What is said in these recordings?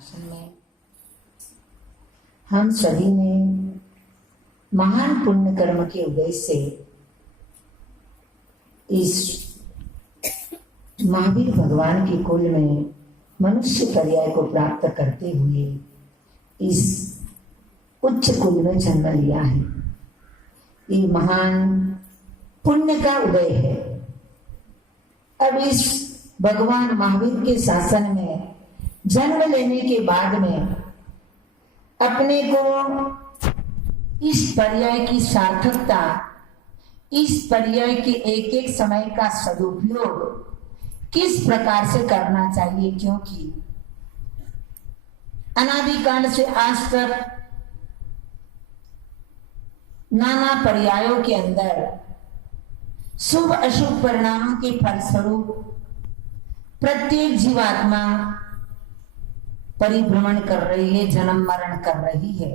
भाषण में हम सभी ने महान पुण्य कर्म के उदय से इस महावीर भगवान के कुल में मनुष्य पर्याय को प्राप्त करते हुए इस उच्च कुल में जन्म लिया है। ये महान पुण्य का उदय है। अब इस भगवान महावीर के शासन में जन्म लेने के बाद में अपने को इस पर्याय की सार्थकता, इस पर्याय के एक एक समय का सदुपयोग किस प्रकार से करना चाहिए, क्योंकि अनादिकाल से आज तक नाना पर्यायों के अंदर शुभ अशुभ परिणामों के फलस्वरूप प्रत्येक जीवात्मा परिभ्रमण कर रही है, जन्म मरण कर रही है।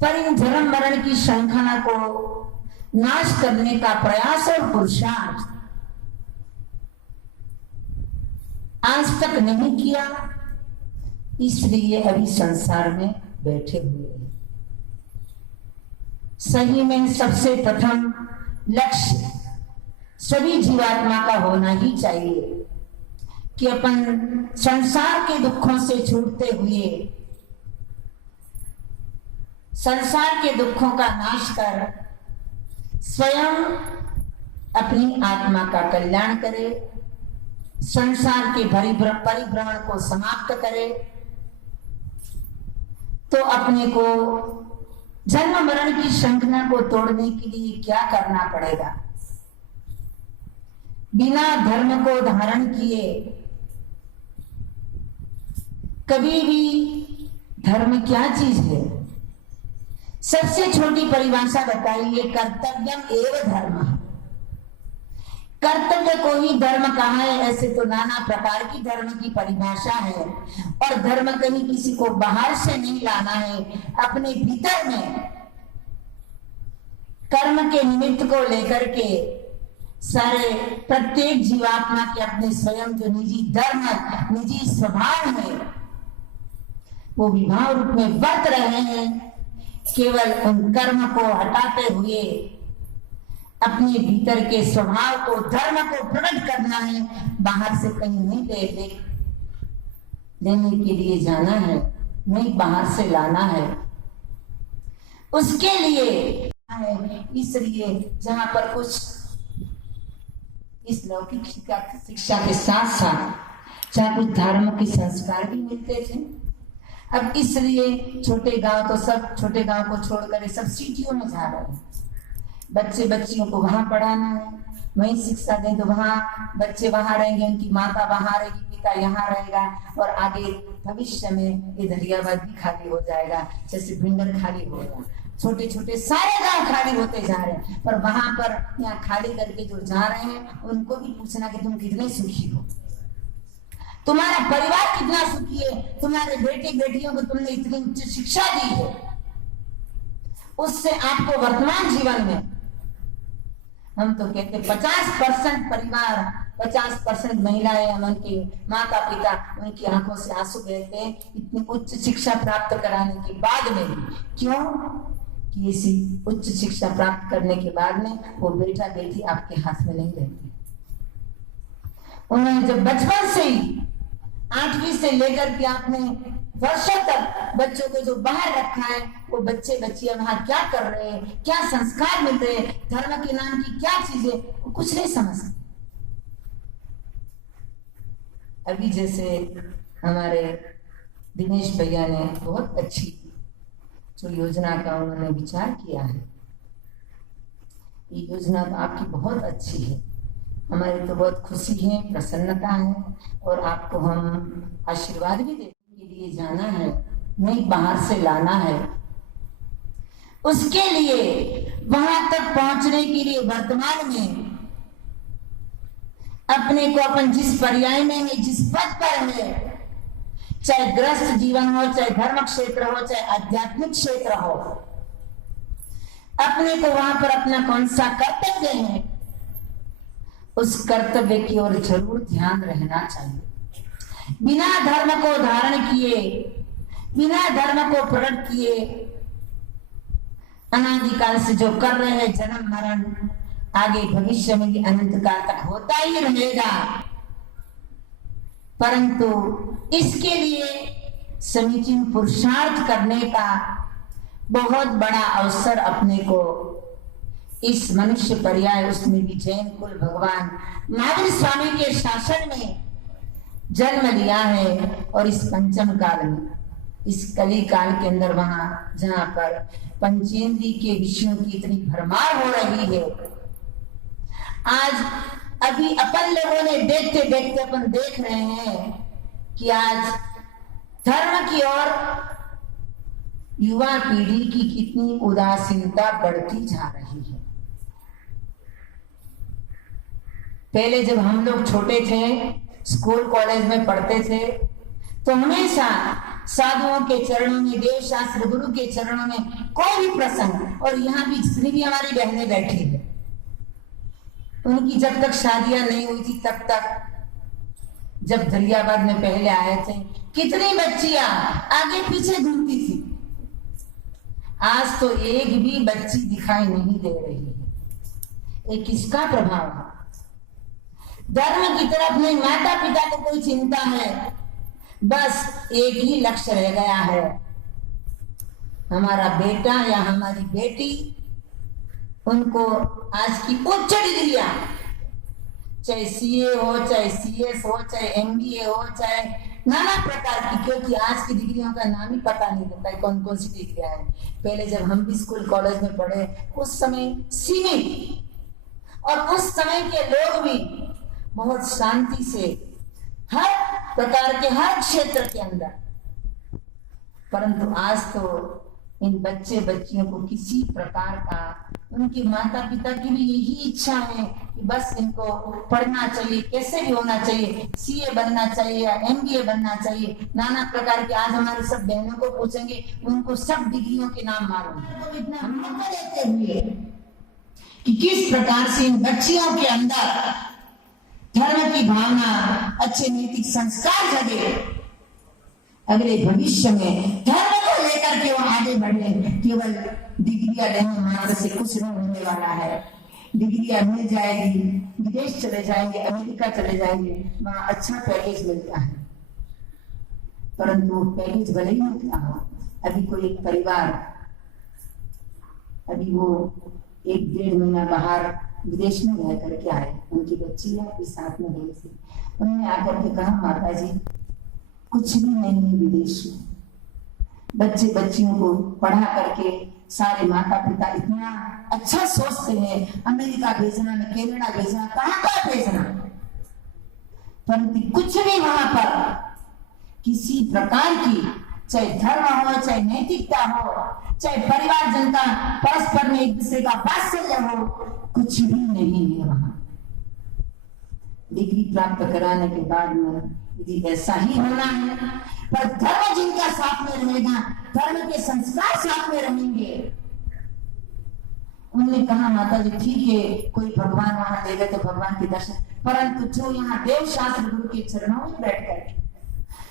पर इन जन्म मरण की श्रृंखला को नाश करने का प्रयास और पुरुषार्थ आज तक नहीं किया, इसलिए अभी संसार में बैठे हुए हैं। सही में सबसे प्रथम लक्ष्य सभी जीवात्मा का होना ही चाहिए कि अपन संसार के दुखों से छूटते हुए संसार के दुखों का नाश कर स्वयं अपनी आत्मा का कल्याण करे, संसार के परिभ्रमण को समाप्त करे। तो अपने को जन्म मरण की श्रृंखला को तोड़ने के लिए क्या करना पड़ेगा? बिना धर्म को धारण किए कभी भी धर्म क्या चीज है? सबसे छोटी परिभाषा बताइए, कर्तव्यम एव धर्म। कर्तव्य को ही धर्म कहा है। ऐसे तो नाना प्रकार की धर्म की परिभाषा है, और धर्म कहीं किसी को बाहर से नहीं लाना है, अपने भीतर में कर्म के निमित्त को लेकर के सारे प्रत्येक जीवात्मा के अपने स्वयं जो निजी धर्म, निजी स्वभाव है, वो विभाव रूप में वर्त रहे हैं। केवल उन कर्म को हटाते हुए अपने भीतर के स्वभाव को, धर्म को प्रकट करना है, बाहर से कहीं नहीं लेने के लिए जाना है, नहीं बाहर से लाना है। उसके लिए इसलिए जहां पर कुछ इस लौकिक शिक्षा के साथ साथ जहां कुछ धर्म के संस्कार भी मिलते थे, अब इसलिए छोटे गांव तो सब छोटे गांव को छोड़कर सब सिटियों में जा रहे हैं। बच्चे बच्चियों को वहां पढ़ाना है, वहीं शिक्षा दें तो वहां बच्चे वहां रहेंगे, उनकी माता वहां रहेगी, पिता यहाँ रहेगा, और आगे भविष्य में ये दरियाबाद भी खाली हो जाएगा, जैसे भिंडर खाली हो गया। छोटे छोटे सारे गांव खाली होते जा रहे हैं, पर वहां पर यहाँ खाली करके जो जा रहे हैं उनको भी पूछना कि तुम कितने सुखी हो, तुम्हारा परिवार कितना सुखी है, तुम्हारे बेटे बेटियों को तुमने इतनी उच्च शिक्षा दी है, उससे आपको वर्तमान जीवन में, हम तो कहते 50% परिवार, 50% महिलाएं, उनके माता पिता, उनकी आंखों से आंसू बहते हैं इतनी उच्च शिक्षा प्राप्त कराने के बाद में भी। क्यों कि इसी उच्च शिक्षा प्राप्त करने के बाद में वो बेटा बेटी आपके हाथ में नहीं रहती। उन्होंने जब बचपन से ही 8वीं से लेकर के आपने वर्षों तक बच्चों को जो बाहर रखा है, वो बच्चे बच्चियां वहां क्या कर रहे हैं, क्या संस्कार मिल रहे हैं, धर्म के नाम की क्या चीजें, वो कुछ नहीं समझते। अभी जैसे हमारे दिनेश भैया ने बहुत अच्छी जो योजना का उन्होंने विचार किया है, ये योजना तो आपकी बहुत अच्छी है, हमारी तो बहुत खुशी है, प्रसन्नता है, और आपको हम आशीर्वाद भी देने के लिए जाना है, नहीं बाहर से लाना है। उसके लिए वहां तक पहुंचने के लिए वर्तमान में अपने को अपन जिस पर्याय में है, जिस पद पर है, चाहे गृहस्थ जीवन हो, चाहे धर्म क्षेत्र हो, चाहे आध्यात्मिक क्षेत्र हो, अपने को वहां पर अपना कौन सा कर्तव्य है, उस कर्तव्य की ओर जरूर ध्यान रहना चाहिए। बिना धर्म को धारण किए, बिना धर्म को प्रकट किए अनादिकाल से जो कर रहे हैं जन्म मरण आगे भविष्य में भी अनंत काल तक होता ही रहेगा। परंतु इसके लिए समीचीन पुरुषार्थ करने का बहुत बड़ा अवसर अपने को इस मनुष्य पर्याय उसमें भी जैन कुल भगवान महावीर स्वामी के शासन में जन्म लिया है। और इस पंचम काल में, इस कली काल के अंदर, वहां जहां पर पंचेंद्रिय के विषयों की इतनी भरमार हो रही है, आज अभी अपन लोगों ने देखते देखते अपन देख रहे हैं कि आज धर्म की ओर युवा पीढ़ी की कितनी उदासीनता बढ़ती जा रही है। पहले जब हम लोग छोटे थे, स्कूल कॉलेज में पढ़ते थे, तो हमेशा साधुओं के चरणों में, देव शास्त्र गुरु के चरणों में कोई भी प्रसंग, और यहाँ भी जितनी भी हमारी बहनें बैठी है, उनकी जब तक शादियां नहीं हुई थी तब तक, जब दरियाबाद में पहले आए थे, कितनी बच्चियां आगे पीछे घूमती थी। आज तो एक भी बच्ची दिखाई नहीं दे रही है। ये किसका प्रभाव है? धर्म की तरफ नहीं, माता पिता को कोई चिंता है, बस एक ही लक्ष्य रह गया है, हमारा बेटा या हमारी बेटी, उनको आज की उच्च डिग्रियां, चाहे सीए हो, चाहे सीएस हो, चाहे एमबीए हो, चाहे नाना प्रकार की, क्योंकि आज की डिग्रियों का नाम ही पता नहीं लगता है कौन कौन सी डिग्रियां हैं। पहले जब हम भी स्कूल कॉलेज में पढ़े, उस समय सीमित, और उस समय के लोग भी बहुत शांति से हर प्रकार के, हर क्षेत्र के अंदर, परंतु आज तो इन बच्चे बच्चियों को किसी प्रकार का, उनके माता पिता की भी यही इच्छा है कि बस इनको पढ़ना चाहिए, कैसे भी होना चाहिए, सीए बनना चाहिए या एमबीए बनना चाहिए, नाना प्रकार के। आज हमारे सब बहनों को पूछेंगे, उनको सब डिग्रियों के नाम मालूम है। तो इतना हम लेते हुए कि किस प्रकार से इन बच्चियों के अंदर धर्म की भावना, अच्छे नैतिक संस्कार जगे, अगले भविष्य में धर्म को लेकर के वो आगे बढ़े। केवल डिग्रियां लेने मात्र से कुछ नहीं होने वाला है। डिग्रियां मिल जाएगी, विदेश चले जाएंगे, अमेरिका चले जाएंगे, वहां अच्छा पैकेज मिलता है, परंतु पैकेज भले ही मिलता हो। अभी कोई एक परिवार, अभी वो 1-1.5 महीना बाहर विदेश में रह करके आए, उनकी बच्ची है साथ में गई थी। उन्होंने आकर के कहा, माता जी कुछ भी नहीं है विदेश में, बच्चे बच्चियों को पढ़ा करके सारे माता पिता इतना अच्छा सोचते हैं, अमेरिका भेजना, कनाडा भेजना, कहाँ भेजना, परंतु कुछ भी वहां पर किसी प्रकार की, चाहे धर्म हो, चाहे नैतिकता हो, चाहे परिवार जन का परस्पर में एक दूसरे का वात्सल्य हो, कुछ भी नहीं है वहां। डिग्री प्राप्त कराने के बाद में यदि ऐसा ही होना है, पर धर्म जिनका साथ में रहेगा, धर्म के संस्कार साथ में रहेंगे। उन्होंने कहा, माता जी ठीक है, कोई भगवान वहां देगा तो भगवान के दर्शन, परंतु जो यहाँ देव शास्त्र गुरु के चरणों में बैठ कर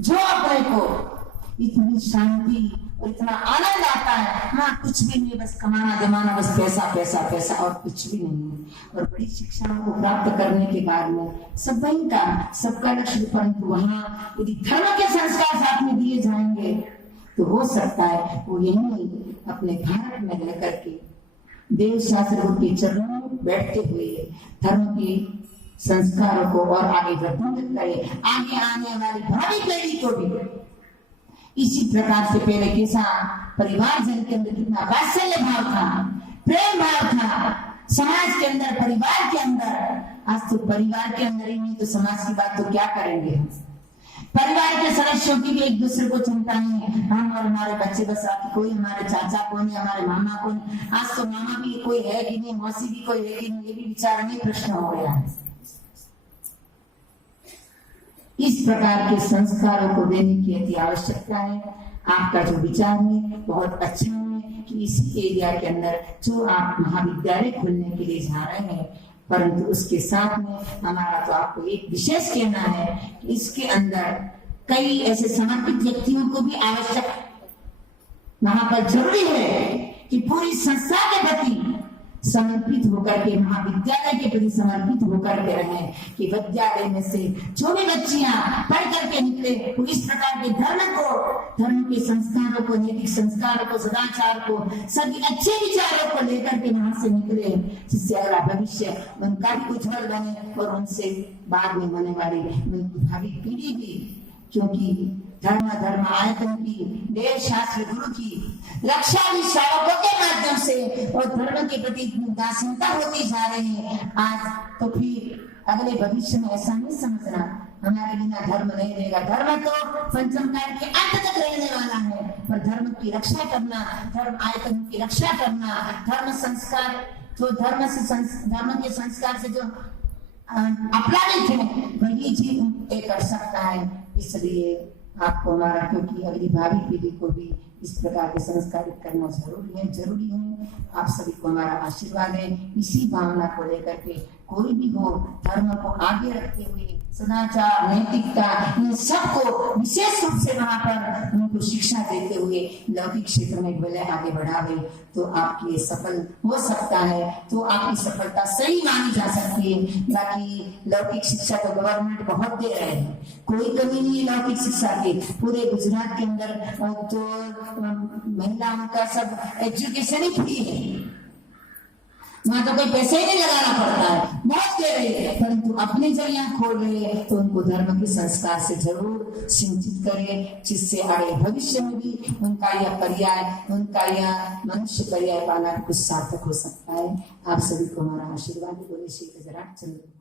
जो अपने को इतनी शांति और इतना आनंद आता है, हाँ कुछ भी नहीं, बस कमाना जमाना, बस पैसा पैसा पैसा और कुछ भी नहीं है। और बड़ी शिक्षाओं को प्राप्त करने के बाद में सब वही का, सबका लक्ष्य, परंतु वहाँ यदि धर्म के संस्कार साथ में दिए जाएंगे तो हो सकता है वो यही अपने भारत में रह करके देव शास्त्र के चरणों में बैठते हुए धर्म के संस्कारों को और आगे वर्धित करे, आगे आने वाली भावी पीढ़ी को भी इसी प्रकार से। पहले कैसा परिवार जन के अंदर कितना वात्सल्य भाव था, प्रेम भाव था, समाज के अंदर, परिवार के अंदर। आज तो परिवार के अंदर ही नहीं तो समाज की बात तो क्या करेंगे। परिवार के सदस्यों की भी एक दूसरे को चिंता नहीं है, हम और हमारे बच्चे, बस आप, कोई हमारे चाचा कौन है, हमारे मामा कौन। आज तो मामा भी कोई है कि नहीं, मौसी भी कोई है कि नहीं, ये भी विचार में प्रश्न हो गया है। इस प्रकार के संस्कारों को देने की अति आवश्यकता है। आपका जो विचार है बहुत अच्छा है कि इसी एरिया के अंदर जो आप महाविद्यालय खोलने के लिए जा रहे हैं, परंतु उसके साथ में हमारा तो आपको एक विशेष कहना है कि इसके अंदर कई ऐसे समर्पित व्यक्तियों को भी आवश्यक, वहां पर जरूरी है कि पूरी संस्था के प्रति समर्पित होकर के, महाविद्यालय के प्रति समर्पित होकर के रहे, कि विद्यालय में से जो भी बच्चियां पढ़ करके निकले वो इस प्रकार के धर्म के संस्कारों को, नैतिक संस्कारों को, सदाचार को, सभी अच्छे विचारों को लेकर के वहां से निकले, जिससे अगला भविष्य उनका भी उज्जवल बने और उनसे बाद में होने वाली उनकी भावी पीढ़ी भी, क्योंकि धर्म आयतन की, देव शास्त्र गुरु की रक्षा भी श्रावकों के माध्यम से और धर्म के प्रति उदासीनता होती जा रही है आज, तो फिर अगले भविष्य में ऐसा नहीं समझना हमारे बिना धर्म नहीं रहेगा। धर्म तो पंचम काल के अंत तक रहने वाला है, पर धर्म की रक्षा करना, धर्म आयतन की रक्षा करना, धर्म संस्कार जो धर्म के संस्कार से जो अपलानित है वही जीव एक कर सकता है। इसलिए आपको हमारा, क्योंकि अगली भावी पीढ़ी को भी इस प्रकार के संस्कारित करना जरूरी है। आप सभी को हमारा आशीर्वाद है। इसी भावना को लेकर के कोई भी हो, धर्म को आगे रखते हुए सदाचार, नैतिकता, इन सबको विशेष रूप से वहां पर उनको शिक्षा देते हुए लौकिक क्षेत्र में भले आगे बढ़ावे, तो आपकी सफल हो सकता है, तो आपकी सफलता सही मानी जा सकती है। बाकी लौकिक शिक्षा तो गवर्नमेंट बहुत दे रहे हैं, कोई कमी नहीं है लौकिक शिक्षा की। पूरे गुजरात के अंदर तो महिलाओं का सब एजुकेशन ही फ्री है, वहां तो कोई पैसे ही नहीं लगाना पड़ता है, बहुत दे रहे हैं। परंतु अपने जब यहाँ खोल रहे हैं तो उनको धर्म के संस्कार से जरूर सिंचित करें, जिससे आगे भविष्य में भी उनका यह पर्याय, उनका यह मनुष्य पर्याय पाना कुछ सार्थक हो सकता है। आप सभी को हमारा आशीर्वाद। बोले श्री गजराज चंद्र।